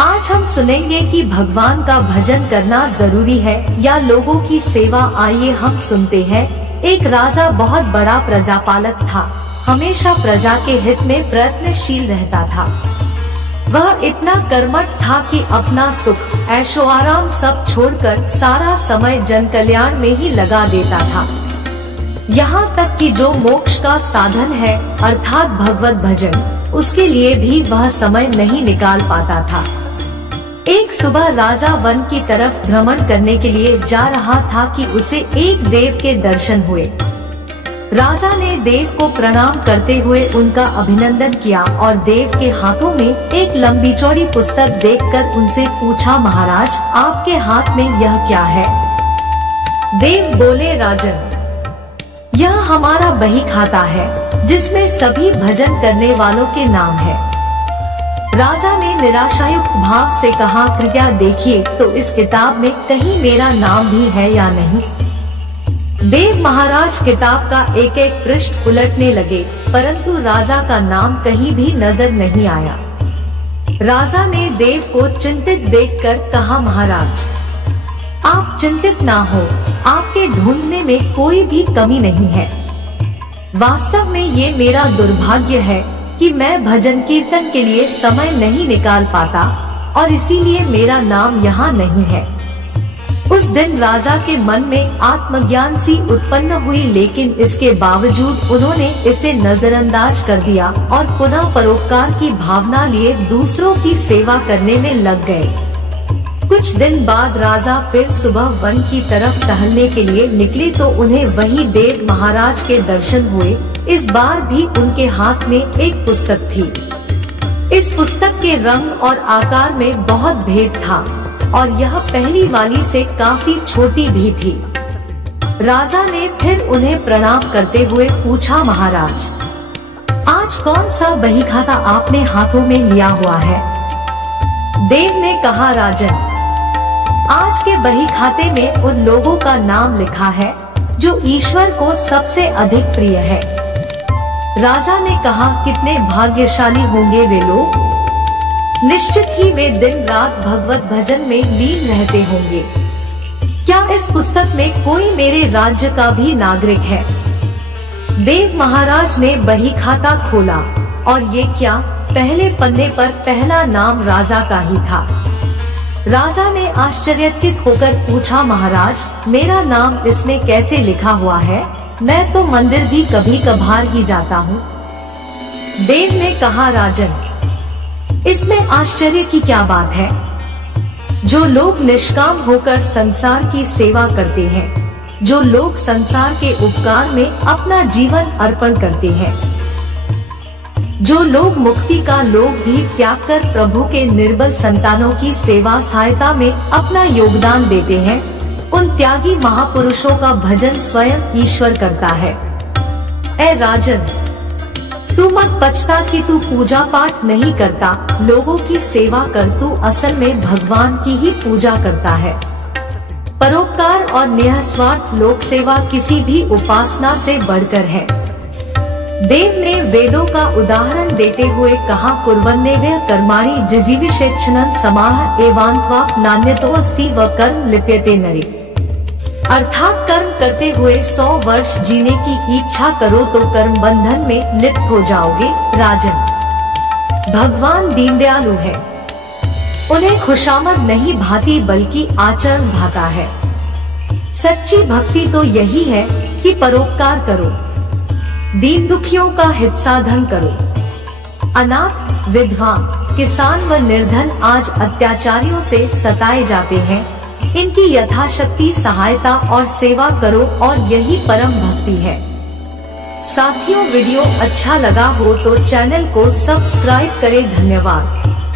आज हम सुनेंगे कि भगवान का भजन करना जरूरी है या लोगों की सेवा। आइए हम सुनते हैं। एक राजा बहुत बड़ा प्रजापालक था, हमेशा प्रजा के हित में प्रयत्नशील रहता था। वह इतना कर्मठ था कि अपना सुख ऐशो आराम सब छोड़कर सारा समय जन कल्याण में ही लगा देता था। यहाँ तक कि जो मोक्ष का साधन है अर्थात भगवत भजन, उसके लिए भी वह समय नहीं निकाल पाता था। एक सुबह राजा वन की तरफ भ्रमण करने के लिए जा रहा था कि उसे एक देव के दर्शन हुए। राजा ने देव को प्रणाम करते हुए उनका अभिनंदन किया और देव के हाथों में एक लंबी चौड़ी पुस्तक देखकर उनसे पूछा, महाराज आपके हाथ में यह क्या है? देव बोले, राजन यह हमारा बही खाता है जिसमें सभी भजन करने वालों के नाम है। राजा ने निराशायुक्त भाव से कहा, कृपया देखिए तो इस किताब में कहीं मेरा नाम भी है या नहीं। देव महाराज किताब का एक एक पृष्ठ उलटने लगे, परंतु राजा का नाम कहीं भी नजर नहीं आया। राजा ने देव को चिंतित देखकर कहा, महाराज आप चिंतित ना हो, आपके ढूंढने में कोई भी कमी नहीं है। वास्तव में ये मेरा दुर्भाग्य है कि मैं भजन कीर्तन के लिए समय नहीं निकाल पाता और इसीलिए मेरा नाम यहाँ नहीं है। उस दिन राजा के मन में आत्मज्ञान सी उत्पन्न हुई, लेकिन इसके बावजूद उन्होंने इसे नजरअंदाज कर दिया और पुनः परोपकार की भावना लिए दूसरों की सेवा करने में लग गए। कुछ दिन बाद राजा फिर सुबह वन की तरफ टहलने के लिए निकले तो उन्हें वही देव महाराज के दर्शन हुए। इस बार भी उनके हाथ में एक पुस्तक थी। इस पुस्तक के रंग और आकार में बहुत भेद था और यह पहली वाली से काफी छोटी भी थी। राजा ने फिर उन्हें प्रणाम करते हुए पूछा, महाराज आज कौन सा बही खाता आपने हाथों में लिया हुआ है? देव ने कहा, राजन आज के बही खाते में उन लोगों का नाम लिखा है जो ईश्वर को सबसे अधिक प्रिय है। राजा ने कहा, कितने भाग्यशाली होंगे वे लोग, निश्चित ही वे दिन रात भगवत भजन में लीन रहते होंगे। क्या इस पुस्तक में कोई मेरे राज्य का भी नागरिक है? देव महाराज ने बही खाता खोला और ये क्या, पहले पन्ने पर पहला नाम राजा का ही था। राजा ने आश्चर्यचकित होकर पूछा, महाराज मेरा नाम इसमें कैसे लिखा हुआ है? मैं तो मंदिर भी कभी कभार ही जाता हूँ। देव ने कहा, राजन इसमें आश्चर्य की क्या बात है? जो लोग निष्काम होकर संसार की सेवा करते हैं, जो लोग संसार के उपकार में अपना जीवन अर्पण करते हैं, जो लोग मुक्ति का लोभ भी त्याग कर प्रभु के निर्बल संतानों की सेवा सहायता में अपना योगदान देते हैं, उन त्यागी महापुरुषों का भजन स्वयं ईश्वर करता है। ऐ राजन तू मत पछता कि तू पूजा पाठ नहीं करता, लोगों की सेवा कर, तू असल में भगवान की ही पूजा करता है। परोपकार और निःस्वार्थ लोक सेवा किसी भी उपासना से बढ़कर है। देव ने वेदों का उदाहरण देते हुए कहा, कुर्वन्नेभ्यः कर्माणि जिजीविषेच्छनं समाह एवान्त्वाप नान्यतोऽस्ति व कर्म लिप्यते नरे। अर्थात कर्म करते हुए 100 वर्ष जीने की इच्छा करो तो कर्म बंधन में लिप्त हो जाओगे। राजन भगवान दीनदयालु है, उन्हें खुशामद नहीं भाती बल्कि आचरण भाता है। सच्ची भक्ति तो यही है कि परोपकार करो, दीन दुखियों का हित साधन करो। अनाथ, विधवा, किसान व निर्धन आज अत्याचारियों से सताए जाते हैं, इनकी यथाशक्ति सहायता और सेवा करो और यही परम भक्ति है। साथियों वीडियो अच्छा लगा हो तो चैनल को सब्सक्राइब करें। धन्यवाद।